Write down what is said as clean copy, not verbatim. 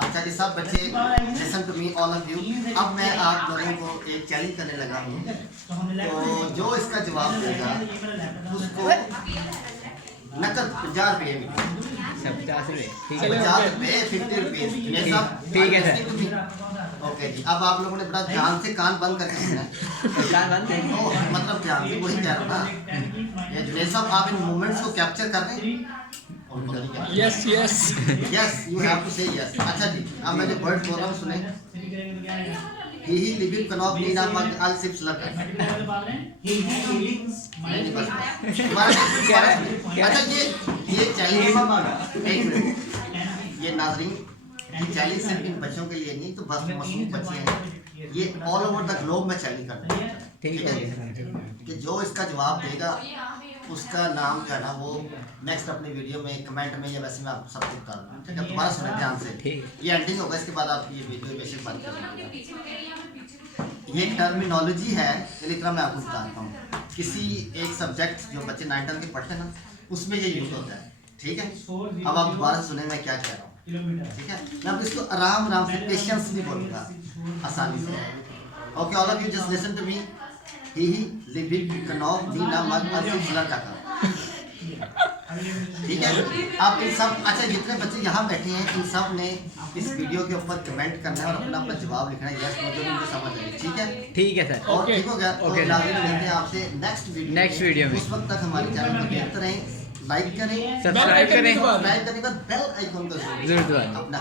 अच्छा जी सब बच्चे listen to me all of you. अब मैं आप लोगों को एक चैलेंज करने लगा हूँ, तो जो इसका जवाब देगा उसको नकद 50 रुपये मिलेंगे। 50 रुपये ठीक है 50 रुपये 50 रुपीज। ठीक है सर। ओके जी, अब आप लोगों ने बड़ा ध्यान से कान बंद करके सुनना है। कान बंद है। मतलब ध्यान से वही कह रहा हूँ ना। ये जुनेद साहब आप इन मोमेंट्स को कैप्चर कर रहे हैं? Yes yes yes you have to say yes. अच्छा जी, अब मैं जो वर्ड बोल रहा हूँ सुने। ही लिविंग कनॉफ नीना मग अल सिप्स लग। नहीं बस दोबारा सुनिए। अच्छा ये चैलेंज एक मिनट, ये नाज़रीन ये चैलेंज सिर्फ इन बच्चों के लिए नहीं, तो बस मासूम बच्चे हैं, ये ऑल ओवर द ग्लोब में चैलेंज करते हैं। ठीक है कि जो इसका जवाब देगा उसका नाम जो है ना वो नेक्स्ट अपनी वीडियो में कमेंट में या वैसे मैं आपको सब कुछ बता दूँ। ठीक है, दोबारा सुने ध्यान से। ये एंडिंग होगा, इसके बाद आप ये वीडियो बेशक बंद कर देंगे। ये टर्मिनोलॉजी है, चलिए इतना मैं आपको बताता हूँ। किसी एक सब्जेक्ट जो बच्चे 9th 10th के पढ़ते हैं ना, उसमें ये यूज होता है। ठीक है, अब आप दोबारा सुने मैं क्या कह रहा हूँ। ठीक है, मैं अब इसको आराम आराम से पेशेंस भी बोलूँगा, आसानी से। Okay all of you just listen to me. ही लिविंग कनॉफ नीना मग अल सिप्स लग जाता। ठीक है, आप इन सब अच्छा जितने बच्चे यहाँ बैठे हैं इन सब ने इस वीडियो के ऊपर कमेंट करना है और अपना अपना जवाब लिखना है। यस नो जो भी मुझे समझ आई। ठीक है सर। और ठीक हो गया। ओके लाजिम मिलते हैं आपसे नेक्स्ट वीडियो में। उस वक्त तक हमारे चैनल को देखते रहें, लाइक करें, सब्सक्राइब करें, सब्सक्राइब करने के बाद बेल आइकन को जरूर जरूर दबाएं। अपना